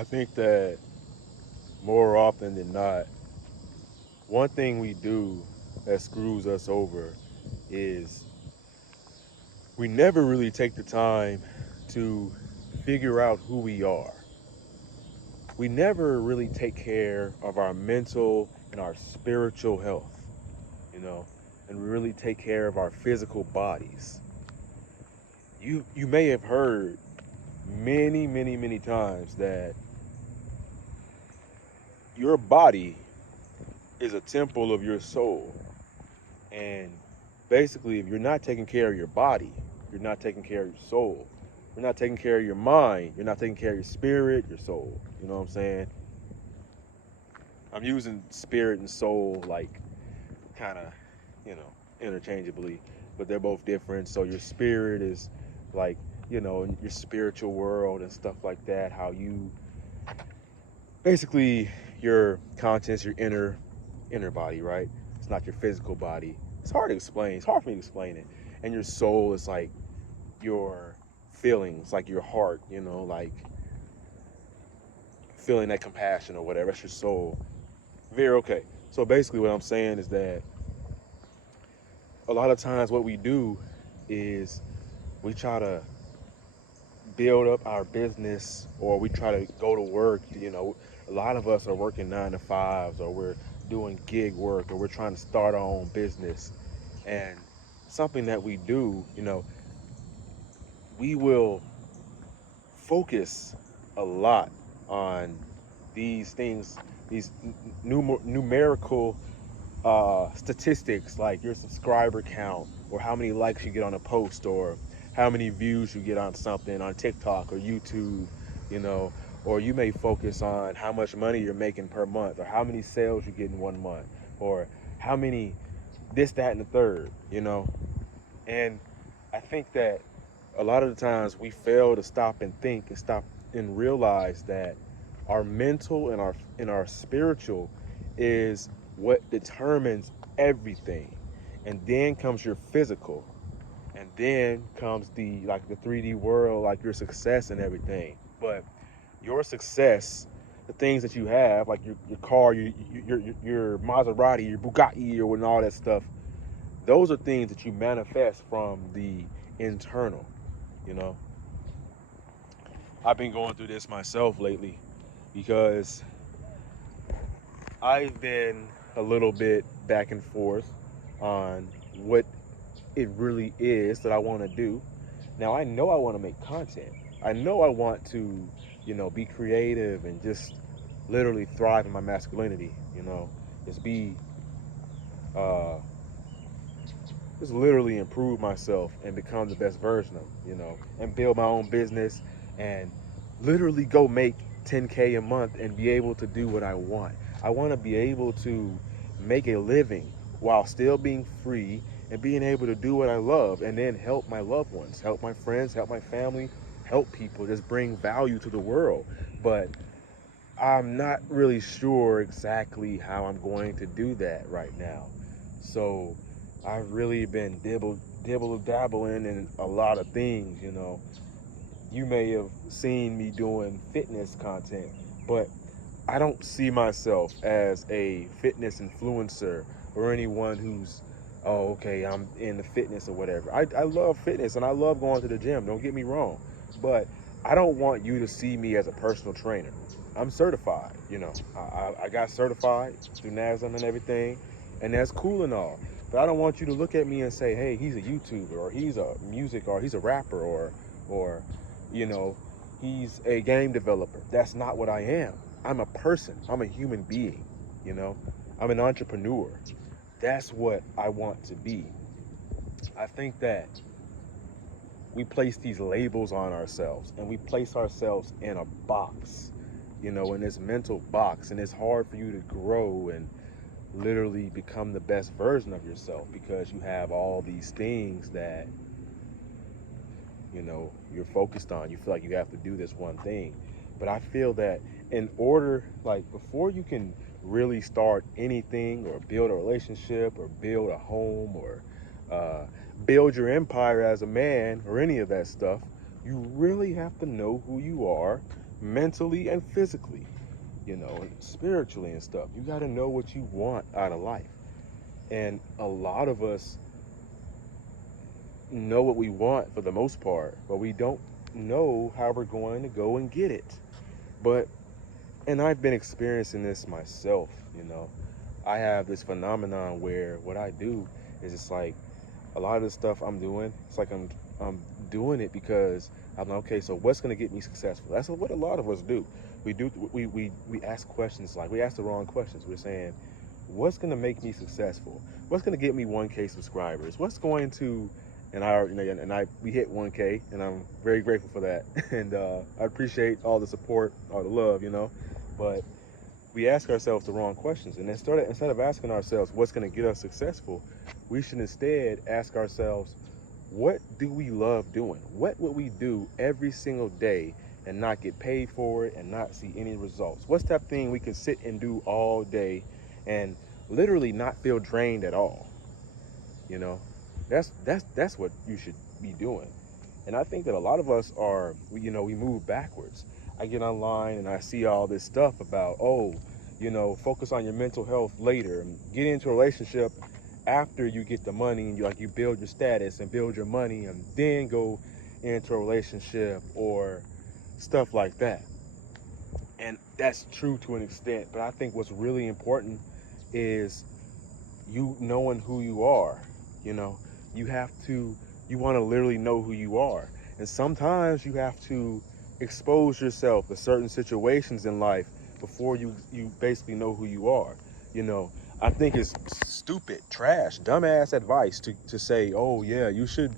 I think that more often than not, one thing we do that screws us over is we never really take the time to figure out who we are. We never really take care of our mental and our spiritual health, you know, and we really take care of our physical bodies. You may have heard many times that your body is a temple of your soul. And basically, if you're not taking care of your body, you're not taking care of your soul. You're not taking care of your mind. You're not taking care of your spirit, your soul. You know what I'm saying? I'm using spirit and soul like kind of, you know, interchangeably, but they're both different. So your spirit is like, you know, your spiritual world and stuff like that. How you basically your conscience, your inner body, right? It's not your physical body. It's hard to explain. It's hard for me to explain it. And your soul is like your feelings, like your heart, you know, like feeling that compassion or whatever. That's your soul. Very okay. So basically, what I'm saying is that a lot of times what we do is we try to build up our business or we try to go to work. You know, a lot of us are working 9 to 5s or we're doing gig work or we're trying to start our own business. And something that we do, you know, we will focus a lot on these things, these numerical statistics like your subscriber count or how many likes you get on a post or how many views you get on something on TikTok or YouTube, you know, or you may focus on how much money you're making per month or how many sales you get in 1 month or how many this, that, and the third, you know. And I think that a lot of the times we fail to stop and think and stop and realize that our mental and our spiritual is what determines everything. And then comes your physical. And then comes the like the 3D world, like your success and everything. But your success, the things that you have, like your car, your Maserati, your Bugatti, or and all that stuff, those are things that you manifest from the internal, you know. I've been going through this myself lately because I've been a little bit back and forth on what it really is that I want to do. Now I know I want to make content. I know I want to, you know, be creative and just literally thrive in my masculinity, you know. Just be uh just literally improve myself and become the best version of, you know, and build my own business and literally go make 10K a month and be able to do what I want. I want to be able to make a living while still being free and being able to do what I love and then help my loved ones, help my friends, help my family, help people, just bring value to the world. But I'm not really sure exactly how I'm going to do that right now. So I've really been dibble dabbling in a lot of things, you know. You may have seen me doing fitness content, but I don't see myself as a fitness influencer or anyone who's, oh, okay, I'm into fitness or whatever. I love fitness and I love going to the gym, don't get me wrong. But I don't want you to see me as a personal trainer. I'm certified, you know. I got certified through NASM and everything, and that's cool and all. But I don't want you to look at me and say, hey, he's a YouTuber or he's a music or he's a rapper or you know, he's a game developer. That's not what I am. I'm a person. I'm a human being, you know. I'm an entrepreneur. That's what I want to be. I think that we place these labels on ourselves and we place ourselves in a box, you know, in this mental box, and it's hard for you to grow and literally become the best version of yourself because you have all these things that, you know, you're focused on. You feel like you have to do this one thing. But I feel that in order, like, before you can really start anything or build a relationship or build a home or uh, build your empire as a man or any of that stuff, you really have to know who you are. mentally and physically, and spiritually and stuff. You got to know what you want out of life. And a lot of us know what we want for the most part, but we don't know how we're going to go and get it. And I've been experiencing this myself. I have this phenomenon where what I do is it's like a lot of the stuff I'm doing, it's like I'm doing it because I'm like, okay, so what's going to get me successful? That's what a lot of us do. We ask questions, like we ask the wrong questions. We're saying, what's going to make me successful? What's going to get me 1K subscribers? What's going to, we hit 1K, and I'm very grateful for that. And I appreciate all the support, all the love. But we ask ourselves the wrong questions. And instead of asking ourselves what's going to get us successful, we should instead ask ourselves, what do we love doing? What would we do every single day and not get paid for it and not see any results? What's that thing we can sit and do all day and literally not feel drained at all? That's what you should be doing. And I think that a lot of us we move backwards. I get online and I see all this stuff about, focus on your mental health later, and get into a relationship after you get the money, and you build your status and build your money and then go into a relationship or stuff like that. And that's true to an extent, but I think what's really important is you knowing who you are. You want to literally know who you are. And sometimes you have to expose yourself to certain situations in life before you basically know who you are. I think it's stupid, trash, dumbass advice to say, oh yeah, you should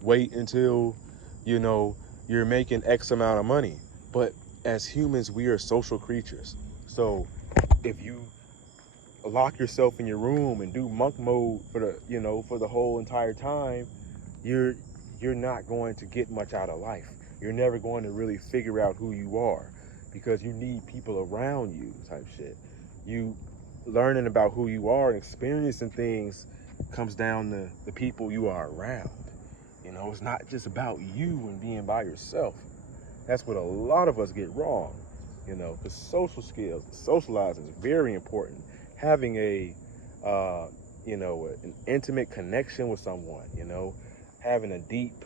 wait until, you're making X amount of money. But as humans, we are social creatures. So if you lock yourself in your room and do monk mode for the whole entire time, you're not going to get much out of life. You're never going to really figure out who you are, because you need people around you type shit. You learning about who you are and experiencing things comes down to the people you are around. It's not just about you and being by yourself. That's what a lot of us get wrong. The social skills, socializing is very important. Having an intimate connection with someone, having a deep,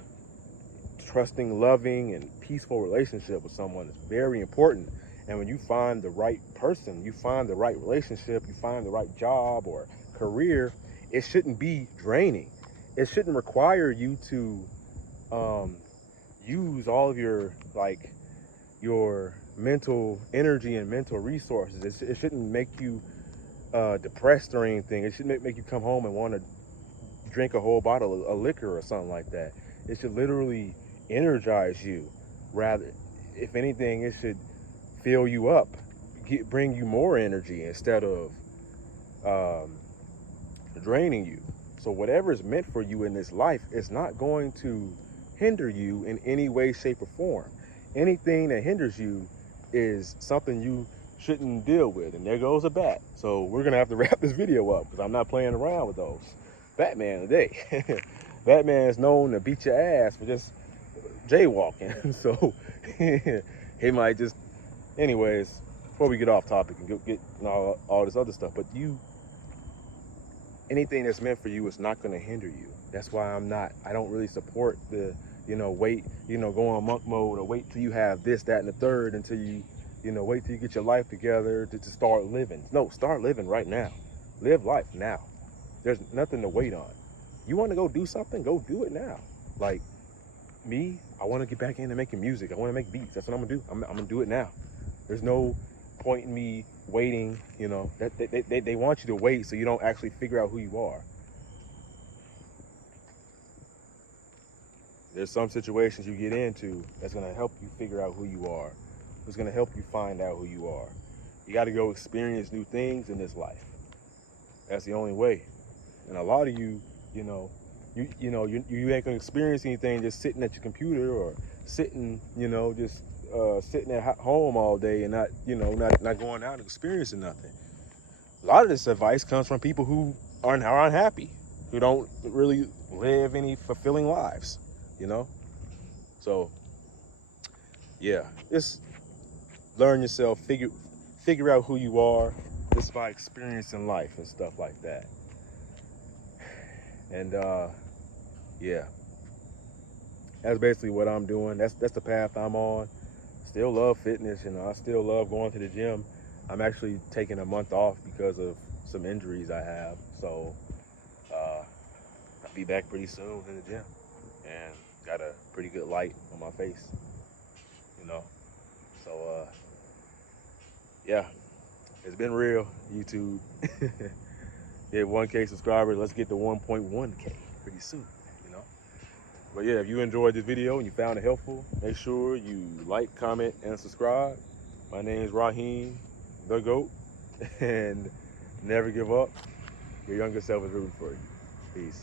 trusting, loving, and peaceful relationship with someone is very important. And when you find the right person, you find the right relationship, you find the right job or career, it shouldn't be draining. It shouldn't require you to use all of your mental energy and mental resources. It shouldn't make you depressed or anything. It shouldn't make you come home and want to drink a whole bottle of liquor or something like that. It should literally energize you. Rather, if anything, it should fill you up, bring you more energy instead of draining you. So whatever is meant for you in this life is not going to hinder you in any way, shape, or form. Anything that hinders you is something you shouldn't deal with. And there goes a bat. So we're going to have to wrap this video up because I'm not playing around with those. Batman today. Batman is known to beat your ass for just jaywalking. So he might just... Anyways, before we get off topic and get all this other stuff, but anything that's meant for you is not going to hinder you. That's why I don't really support the, go on monk mode or wait till you have this, that, and the third until you, wait till you get your life together to start living. No, start living right now. Live life now. There's nothing to wait on. You want to go do something? Go do it now. Like me, I want to get back into making music. I want to make beats. That's what I'm going to do. I'm going to do it now. There's no point in me waiting, that they want you to wait so you don't actually figure out who you are. There's some situations you get into that's going to help you figure out who you are. It's going to help you find out who you are. You got to go experience new things in this life. That's the only way. And a lot of you, you ain't going to experience anything just sitting at your computer or sitting, just sitting at home all day and not going out and experiencing nothing. A lot of this advice comes from people who are unhappy, who don't really live any fulfilling lives, So, yeah, learn yourself, figure out who you are just by experiencing life and stuff like that. And yeah, that's basically what I'm doing. That's the path I'm on. Still love fitness, you know. I still love going to the gym. I'm actually taking a month off because of some injuries I have. So I'll be back pretty soon in the gym, and got a pretty good light on my face, you know. So yeah, it's been real, YouTube. Hit 1K subscribers. Let's get to 1.1K pretty soon, you know. But yeah, if you enjoyed this video and you found it helpful, make sure you like, comment, and subscribe. My name is Raheem, the GOAT, and never give up. Your younger self is rooting for you. Peace.